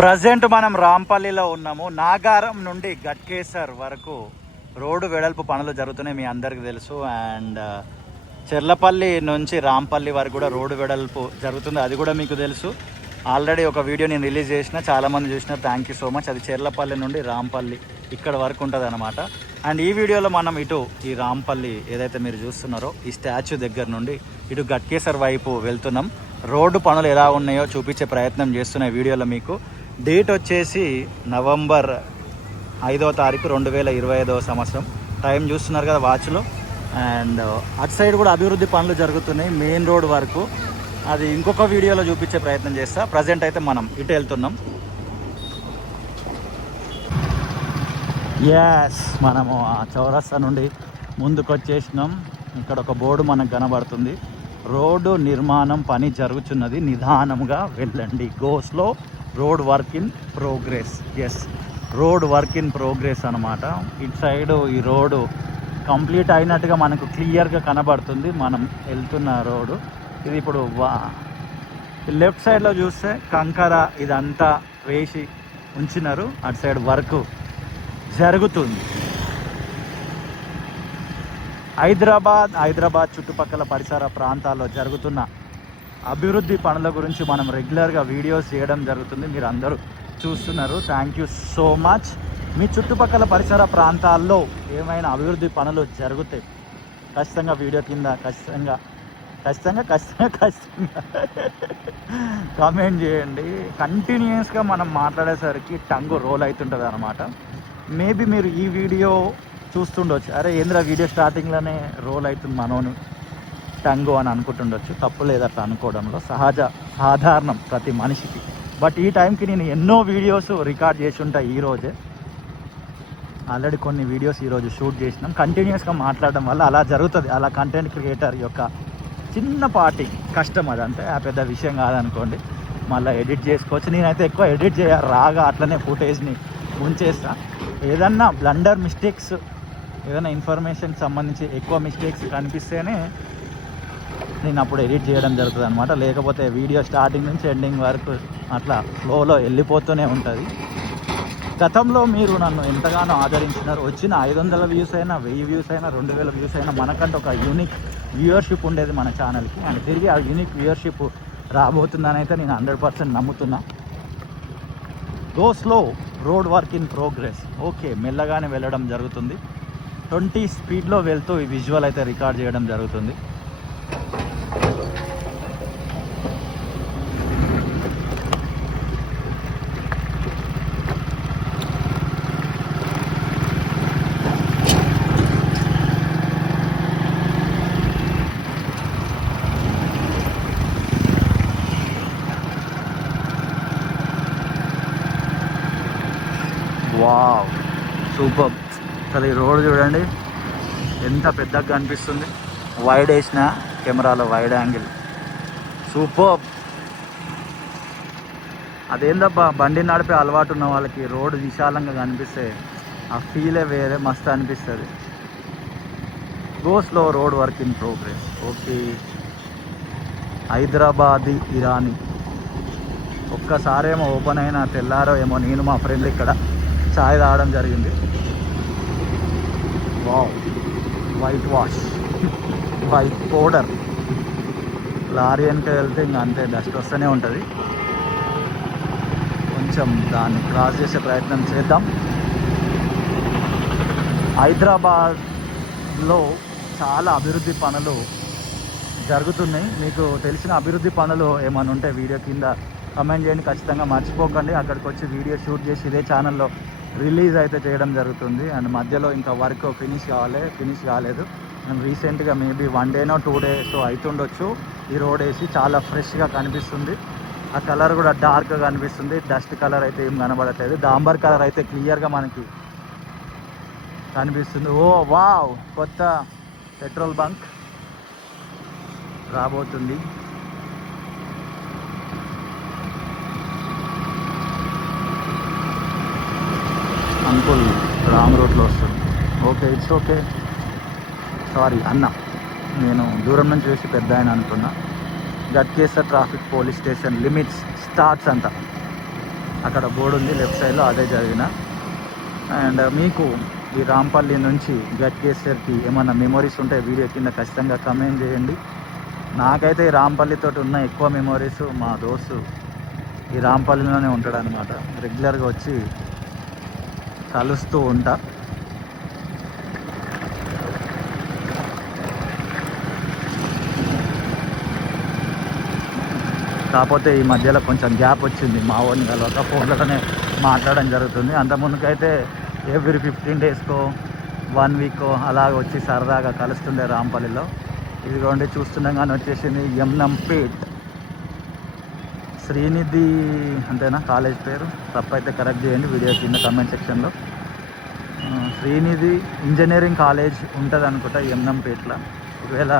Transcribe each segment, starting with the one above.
Present మనం రాంపల్లిలో ఉన్నాము. నాగారం నుండి గట్కేసర్ వరకు రోడ్డు వెడల్పు పనులు జరుగుతున్నాయి, మీ అందరికీ తెలుసు. అండ్ చెర్లపల్లి నుంచి రాంపల్లి వరకు కూడా రోడ్డు వెడల్పు జరుగుతుంది, అది కూడా మీకు తెలుసు. ఆల్రెడీ ఒక వీడియో నేను రిలీజ్ చేసిన, చాలామంది చూసినారు, థ్యాంక్ యూ సో మచ్. అది చెర్లపల్లి నుండి రాంపల్లి ఇక్కడ వరకు ఉంటుంది అనమాట. అండ్ ఈ వీడియోలో మనం ఇటు ఈ రాంపల్లి ఏదైతే మీరు చూస్తున్నారో ఈ స్టాచ్యూ దగ్గర నుండి ఇటు గట్కేసర్ వైపు వెళ్తున్నాం. రోడ్డు పనులు ఎలా ఉన్నాయో చూపించే ప్రయత్నం చేస్తున్న వీడియోలో మీకు. డేట్ వచ్చేసి నవంబర్ 5వ తారీఖు 2025వ సంవత్సరం. టైం చూస్తున్నారు కదా వాచ్లో. అండ్ అటు సైడ్ కూడా అభివృద్ధి పనులు జరుగుతున్నాయి మెయిన్ రోడ్ వరకు, అది ఇంకొక వీడియోలో చూపించే ప్రయత్నం చేస్తా. ప్రజెంట్ అయితే మనం ఇటు వెళ్తున్నాం. ఎస్, మనము ఆ చౌరస్తా నుండి ముందుకు వచ్చేసినాం. ఇక్కడ ఒక బోర్డు మనకు కనబడుతుంది, రోడ్డు నిర్మాణం పని జరుగుతున్నది, నిదానంగా వెళ్ళండి, go slow, road work in progress. Yes, road work in progress అనమాట. ఇటు సైడు ఈ రోడ్డు కంప్లీట్ అయినట్టుగా మనకు క్లియర్గా కనబడుతుంది, మనం వెళ్తున్న రోడ్డు ఇది. ఇప్పుడు లెఫ్ట్ సైడ్లో చూస్తే కంకర ఇదంతా వేసి ఉంచినారు, అటు సైడ్ వర్క్ జరుగుతుంది. హైదరాబాద్ చుట్టుపక్కల పరిసర ప్రాంతాల్లో జరుగుతున్న అభివృద్ధి పనుల గురించి మనం రెగ్యులర్గా వీడియోస్ చేయడం జరుగుతుంది, మీరు అందరూ చూస్తున్నారు, థ్యాంక్ యూ సో మచ్. మీ చుట్టుపక్కల పరిసర ప్రాంతాల్లో ఏమైనా అభివృద్ధి పనులు జరుగుతాయి ఖచ్చితంగా వీడియో కింద ఖచ్చితంగా కామెంట్ చేయండి. కంటిన్యూస్గా మనం మాట్లాడేసరికి టంగు రోల్ అవుతుంటుంది అనమాట. మేబీ మీరు ఈ వీడియో చూస్తుండొచ్చు, అరే ఏంద్ర వీడియో స్టార్టింగ్లోనే రోల్ అవుతుంది మనోని టంగు అని అనుకుంటుండొచ్చు. తప్పు లేదు అట్లా అనుకోవడంలో, సాధారణం ప్రతి మనిషికి. బట్ ఈ టైంకి నేను ఎన్నో వీడియోస్ రికార్డ్ చేసి ఉంటాయి ఈరోజే. ఆల్రెడీ కొన్ని వీడియోస్ ఈరోజు షూట్ చేసినాం. కంటిన్యూస్గా మాట్లాడడం వల్ల అలా జరుగుతుంది. అలా కంటెంట్ క్రియేటర్ యొక్క చిన్నపాటి కష్టం అదంటే, ఆ పెద్ద విషయం కాదనుకోండి. మళ్ళీ ఎడిట్ చేసుకోవచ్చు. నేనైతే ఎక్కువ ఎడిట్ రాగా అట్లనే ఫుటేజ్ని ఉంచేస్తా. ఏదన్నా బ్లండర్ మిస్టేక్స్, ఏదైనా ఇన్ఫర్మేషన్కి సంబంధించి ఎక్కువ మిస్టేక్స్ కనిపిస్తేనే నేను అప్పుడు ఎడిట్ చేయడం జరుగుతుంది అనమాట. లేకపోతే వీడియో స్టార్టింగ్ నుంచి ఎండింగ్ వరకు అట్లా ఫ్లోలో వెళ్ళిపోతూనే ఉంటుంది. గతంలో మీరు నన్ను ఎంతగానో ఆదరించినారు. వచ్చిన 500 వ్యూస్ అయినా, 1000 వ్యూస్ అయినా, 2000 వ్యూస్ అయినా, మనకంటే ఒక యూనిక్ వ్యూవర్షిప్ ఉండేది మన ఛానల్కి. అండ్ తిరిగి ఆ యూనిక్ వ్యూవర్షిప్ రాబోతుందని అయితే నేను 100% నమ్ముతున్నా. Go slow, road work in progress. Okay, మెల్లగానే వెళ్ళడం జరుగుతుంది. 20 స్పీడ్లో వెళ్తూ ఈ విజువల్ అయితే రికార్డ్ చేయడం జరుగుతుంది. Wow, super. అసలు ఈ రోడ్ చూడండి ఎంత పెద్దగా కనిపిస్తుంది. వైడ్ వేసిన కెమెరాలో వైడ్ యాంగిల్, సూపర్. అదేందబ్బా, బండి నడిపే అలవాటు ఉన్న వాళ్ళకి రోడ్డు విశాలంగా కనిపిస్తే ఆ ఫీలే వేరే, మస్తు అనిపిస్తుంది. Go slow, road work in progress. Okay, Hyderabadi Irani. ఒక్కసారేమో ఓపెన్ అయినా తెల్లారో ఏమో నేను మా ఫ్రెండ్ ఇక్కడ ఛాయ్ తాగడం జరిగింది. Wow, white wash, white powder. Lorry వెనక వెళ్తే ఇంకా అంతే, డస్ట్ వస్తూనే ఉంటుంది. కొంచెం దాన్ని క్రాస్ చేసే ప్రయత్నం చేద్దాం. హైదరాబాద్లో చాలా అభివృద్ధి పనులు జరుగుతున్నాయి. మీకు తెలిసిన అభివృద్ధి పనులు ఏమైనా ఉంటే వీడియో కింద కమెంట్ చేయండి. ఖచ్చితంగా మర్చిపోకండి. అక్కడికి వచ్చి వీడియో షూట్ చేసి ఇదే ఛానల్లో రిలీజ్ అయితే చేయడం జరుగుతుంది. అండ్ మధ్యలో ఇంకా వర్క్ ఫినిష్ కాలేదు. నేను రీసెంట్గా మేబీ 1 డేనో 2 డేస్ అవుతుండొచ్చు ఈ రోడ్ వేసి. చాలా ఫ్రెష్గా కనిపిస్తుంది. ఆ కలర్ కూడా డార్క్గా కనిపిస్తుంది. డస్ట్ కలర్ అయితే ఏం కనబడట్లేదు. డాంబర్ కలర్ అయితే క్లియర్గా మనకి కనిపిస్తుంది. ఓ వావ్, కొత్త పెట్రోల్ బంక్ రాబోతుంది. అంకుల్ రాంగ్ రూట్లో వస్తుంది. ఓకే, ఇట్స్ ఓకే, సారీ అన్న, నేను దూరం నుంచి చూసి పెద్ద ఆయన అనుకున్నా. Ghatkesar traffic police station limits starts అంట. అక్కడ బోర్డు ఉంది లెఫ్ట్ సైడ్లో, అదే చదివిన. అండ్ మీకు ఈ రాంపల్లి నుంచి గట్కేసర్కి ఏమన్నా మెమొరీస్ ఉంటే వీడియో కింద ఖచ్చితంగా కమెంట్ చేయండి. నాకైతే ఈ రాంపల్లితో ఉన్న ఎక్కువ మెమొరీస్, మా దోస్తు ఈ రాంపల్లిలోనే ఉంటాడు అనమాట. రెగ్యులర్గా వచ్చి కలుస్తూ ఉంటా. కాకపోతే ఈ మధ్యలో కొంచెం గ్యాప్ వచ్చింది, మా ఓన్ కలవక ఫోన్లతోనే మాట్లాడడం జరుగుతుంది. అంతకుముందుకైతే ఎవ్రీ 15 డేస్కో 1 వీక్కో అలాగ వచ్చి సరదాగా కలుస్తుండే రాంపల్లిలో. ఇదిగోండి చూస్తున్నాం కానీ వచ్చేసింది యమ్నంపేట్. శ్రీనిధి అంతేనా కాలేజ్ పేరు? తప్పైతే కరెక్ట్ చేయండి వీడియో కింద కమెంట్ సెక్షన్లో. శ్రీనిధి ఇంజనీరింగ్ కాలేజ్ ఉంటుంది అనుకుంటా యమ్నంపేట్లో. ఒకవేళ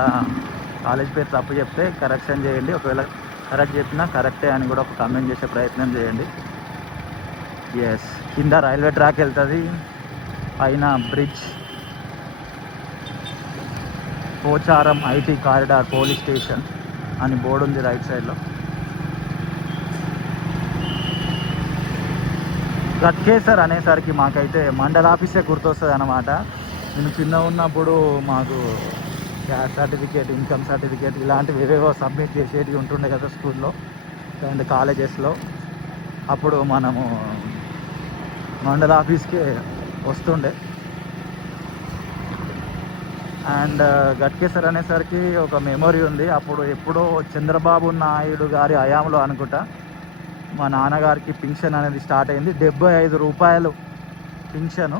కాలేజ్ పేరు తప్పు చెప్తే కరెక్షన్ చేయండి, ఒకవేళ కరెక్ట్ చెప్పినా కరెక్టే అని కూడా ఒక కామెంట్ చేసే ప్రయత్నం చేయండి. ఎస్, కింద రైల్వే ట్రాక్ వెళ్తుంది, పైన bridge, Pocharam IT corridor police station అని బోర్డు ఉంది రైట్ సైడ్లో. గట్కేసర్ అనేసరికి మాకైతే మండల ఆఫీసే గుర్తొస్తుంది అన్నమాట. నేను చిన్న ఉన్నప్పుడు మాకు క్యాస్ట్ సర్టిఫికేట్, ఇన్కమ్ సర్టిఫికేట్ ఇలాంటివి ఏవేవో సబ్మిట్ చేసేటివి ఉంటుండే కదా స్కూల్లో అండ్ కాలేజెస్లో. అప్పుడు మనము మండల ఆఫీస్కే వస్తుండే. అండ్ గట్కేసర్ అనేసరికి ఒక మెమొరీ ఉంది. అప్పుడు ఎప్పుడో చంద్రబాబు నాయుడు గారి హయాంలో అనుకుంటా మా నాన్నగారికి పింఛన్ అనేది స్టార్ట్ అయింది. 75 రూపాయలు పింఛను.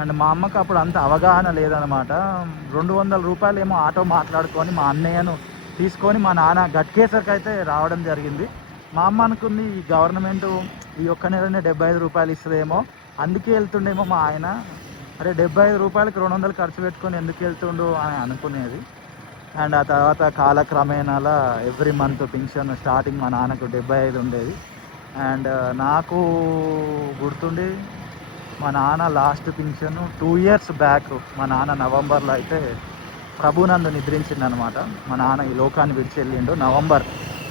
అండ్ మా అమ్మకు అప్పుడు అంత అవగాహన లేదనమాట. 200 రూపాయలు ఏమో ఆటో మాట్లాడుకొని మా అన్నయ్యను తీసుకొని మా నాన్న గట్కేసర్కి అయితే రావడం జరిగింది. మా అమ్మ అనుకుంది ఈ గవర్నమెంట్ ఈ ఒక్క నెలనే 75 రూపాయలు ఇస్తుందేమో, అందుకే వెళ్తుండేమో మా ఆయన. అరే 75 రూపాయలకి 200 ఖర్చు పెట్టుకొని ఎందుకు వెళ్తుండు అని అనుకునేది. అండ్ ఆ తర్వాత కాలక్రమేణాల ఎవ్రీ మంత్ పింఛన్ స్టార్టింగ్ మా నాన్నకు 75 ఉండేది. అండ్ నాకు గుర్తుండి మా నాన్న లాస్ట్ పింఛన్ 2 ఇయర్స్ బ్యాక్ మా నాన్న నవంబర్లో అయితే ప్రభునందు నిద్రించింది అనమాట. మా నాన్న ఈ లోకాన్ని విడిచి వెళ్ళిండు November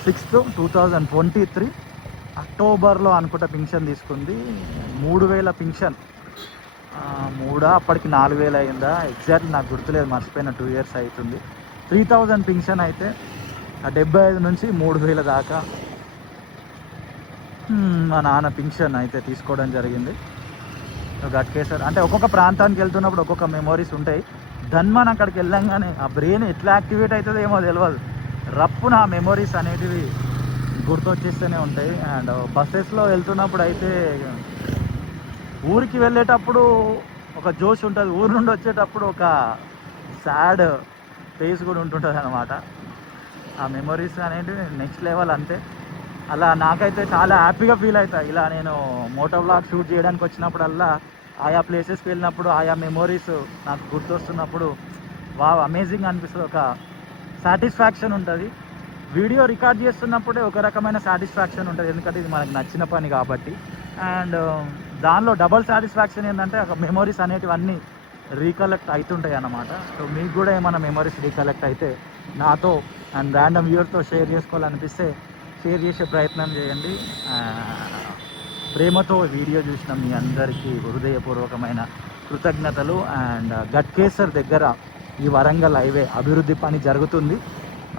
6th, 2023. అక్టోబర్లో అనుకుంటా పింఛన్ తీసుకుంది. 3000 పింఛన్, 3 అప్పటికి 4000 అయిందా ఎగ్జాక్ట్ నాకు గుర్తులేదు, మర్చిపోయిన 2 ఇయర్స్ అవుతుంది. 3000 పింఛన్ అయితే 75 నుంచి 3000 దాకా మా నాన్న పింఛన్ అయితే తీసుకోవడం జరిగింది. గట్కేసర్ అంటే ఒక్కొక్క ప్రాంతానికి వెళ్తున్నప్పుడు ఒక్కొక్క మెమోరీస్ ఉంటాయి. ధన్మన్ అక్కడికి వెళ్ళంగానే ఆ బ్రెయిన్ ఎట్లా యాక్టివేట్ అవుతుందో ఏమో తెలియదు, రప్పున ఆ మెమోరీస్ అనేటివి గుర్తొచ్చేస్తూనే ఉంటాయి. అండ్ బస్సెస్లో వెళ్తున్నప్పుడు అయితే ఊరికి వెళ్ళేటప్పుడు ఒక జోష్ ఉంటుంది, ఊరు నుండి వచ్చేటప్పుడు ఒక సాడ్ ఫేస్ కూడా ఉంటుంటుంది అనమాట. ఆ మెమొరీస్ అనేటివి నెక్స్ట్ లెవెల్ అంతే. అలా నాకైతే చాలా హ్యాపీగా ఫీల్ అవుతాయి. ఇలా నేను మోటో వ్లాగ్ షూట్ చేయడానికి వచ్చినప్పుడల్లా ఆయా ప్లేసెస్కి వెళ్ళినప్పుడు ఆయా మెమొరీస్ నాకు గుర్తొస్తున్నప్పుడు వావ్ అమేజింగ్ అనిపిస్తుంది, ఒక సాటిస్ఫాక్షన్ ఉంటుంది. వీడియో రికార్డ్ చేస్తున్నప్పుడే ఒక రకమైన సాటిస్ఫాక్షన్ ఉంటుంది, ఎందుకంటే ఇది మనకు నచ్చిన పని కాబట్టి. అండ్ దానిలో డబల్ సాటిస్ఫాక్షన్ ఏంటంటే ఒక మెమొరీస్ అనేటివన్నీ రీకలెక్ట్ అవుతుంటాయి అన్నమాట. సో మీకు కూడా ఏమైనా మెమొరీస్ రీకలెక్ట్ అయితే నాతో అండ్ ర్యాండమ్ వ్యూవర్తో షేర్ చేసుకోవాలనిపిస్తే షేర్ చేసే ప్రయత్నం చేయండి. ప్రేమతో వీడియో చూసిన మీ అందరికీ హృదయపూర్వకమైన కృతజ్ఞతలు. అండ్ గట్కేసర్ దగ్గర ఈ వరంగల్ హైవే అభివృద్ధి పని జరుగుతుంది.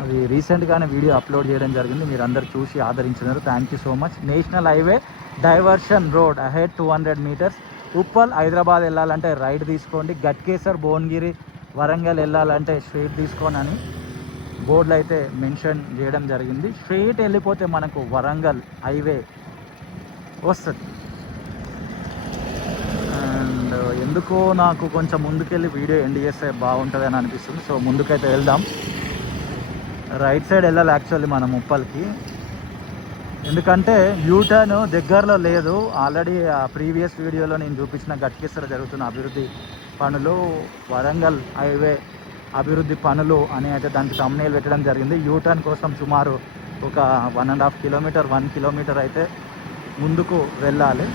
అది రీసెంట్గానే వీడియో అప్లోడ్ చేయడం జరిగింది, మీరు అందరు చూసి ఆదరించినారు, thank you so much. National highway diversion road ahead 200 meters. Uppal Hyderabad వెళ్ళాలంటే రైట్ తీసుకోండి, గట్కేసర్ భువనగిరి వరంగల్ వెళ్ళాలంటే స్ట్రైట్ తీసుకోండి అని బోర్డులు అయితే మెన్షన్ చేయడం జరిగింది. స్ట్రైట్ వెళ్ళిపోతే మనకు వరంగల్ హైవే వస్తుంది. అండ్ ఎందుకో నాకు కొంచెం ముందుకెళ్ళి వీడియో ఎండ్ చేస్తే బాగుంటుంది అని అనిపిస్తుంది. సో ముందుకైతే వెళ్దాం. రైట్ సైడ్ వెళ్ళాలి యాక్చువల్లీ మనం ఉప్పల్కి, ఎందుకంటే యూటర్న్ దగ్గరలో లేదు. ఆల్రెడీ ఆ ప్రీవియస్ వీడియోలో నేను చూపించిన గట్కేసర్ జరుగుతున్న అభివృద్ధి పనులు, వరంగల్ హైవే అభివృద్ధి పనులు అని అయితే దానికి thumbnail పెట్టడం జరిగింది. యూటర్న్ కోసం సుమారు ఒక 1.5 kilometer 1 kilometer అయితే ముందుకు వెళ్ళాలి.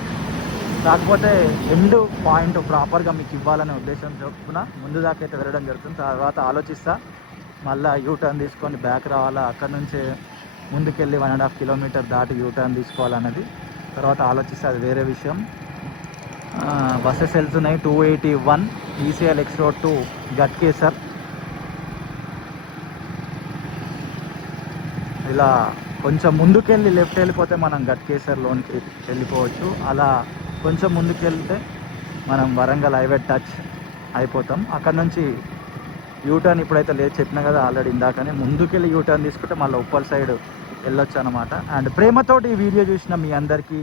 కాకపోతే ఎండ్ పాయింట్ ప్రాపర్గా మీకు ఇవ్వాలనే ఉద్దేశం చొప్పున ముందు దాకా అయితే వెళ్ళడం జరుగుతుంది. తర్వాత ఆలోచిస్తా మళ్ళీ యూటర్న్ తీసుకొని బ్యాక్ రావాలా, అక్కడ నుంచే ముందుకెళ్ళి 1.5 kilometer దాటి యూటర్న్ తీసుకోవాలన్నది తర్వాత ఆలోచిస్తే అది వేరే విషయం. బస్సెస్ వెళ్తున్నాయి. 281 ECIL x road to Ghatkesar. ఇలా కొంచెం ముందుకెళ్ళి లెఫ్ట్ వెళ్ళిపోతే మనం గట్కేసర్లోనికి వెళ్ళిపోవచ్చు. అలా కొంచెం ముందుకెళ్తే మనం వరంగల్ హైవే టచ్ అయిపోతాం. అక్కడ నుంచి యూటర్న్ ఇప్పుడైతే లేదు, చెప్పిన కదా ఆల్రెడీ ఇందాకనే. ముందుకెళ్ళి యూటర్న్ తీసుకుంటే మళ్ళీ ఉప్పల్ సైడ్ వెళ్ళొచ్చు అనమాట. అండ్ ప్రేమతోటి ఈ వీడియో చూసిన మీ అందరికీ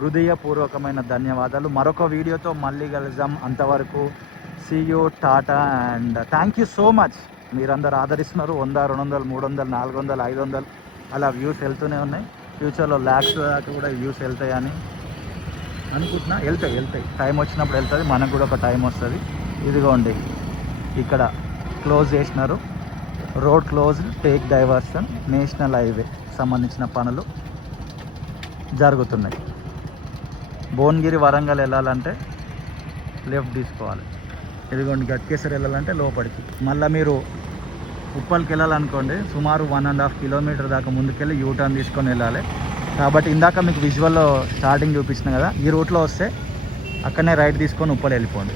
హృదయపూర్వకమైన ధన్యవాదాలు. మరొక వీడియోతో మళ్ళీ కలుద్దాం. అంతవరకు see you, tata and thank you so much. మీరందరూ ఆదరిస్తున్నారు. 100, 200, 300, 400, 500 అలా వ్యూస్ వెళ్తూనే ఉన్నాయి. ఫ్యూచర్లో ల్యాక్స్ దాకా కూడా వ్యూస్ వెళ్తాయని అనుకుంటున్నా. వెళ్తాయి టైం వచ్చినప్పుడు వెళ్తుంది. మనకు కూడా ఒక టైం వస్తుంది. ఇదిగోండి ఇక్కడ క్లోజ్ చేసినారు. Road close, take diversion. National highway సంబంధించిన పనులు జరుగుతున్నాయి. భువనగిరి వరంగల్ వెళ్ళాలంటే లెఫ్ట్ తీసుకోవాలి. ఇదిగోండి గట్కేసర్ వెళ్ళాలంటే లోపలికి. మళ్ళీ మీరు ఉప్పల్కి వెళ్ళాలనుకోండి సుమారు 1.5 కిలోమీటర్ దాకా ముందుకెళ్ళి యూటర్న్ తీసుకొని వెళ్ళాలి. కాబట్టి ఇందాక మీకు విజువల్లో స్టార్టింగ్ చూపించిన కదా, ఈ రూట్లో వస్తే అక్కడనే రైట్ తీసుకొని ఉప్పల్ వెళ్ళిపోండి.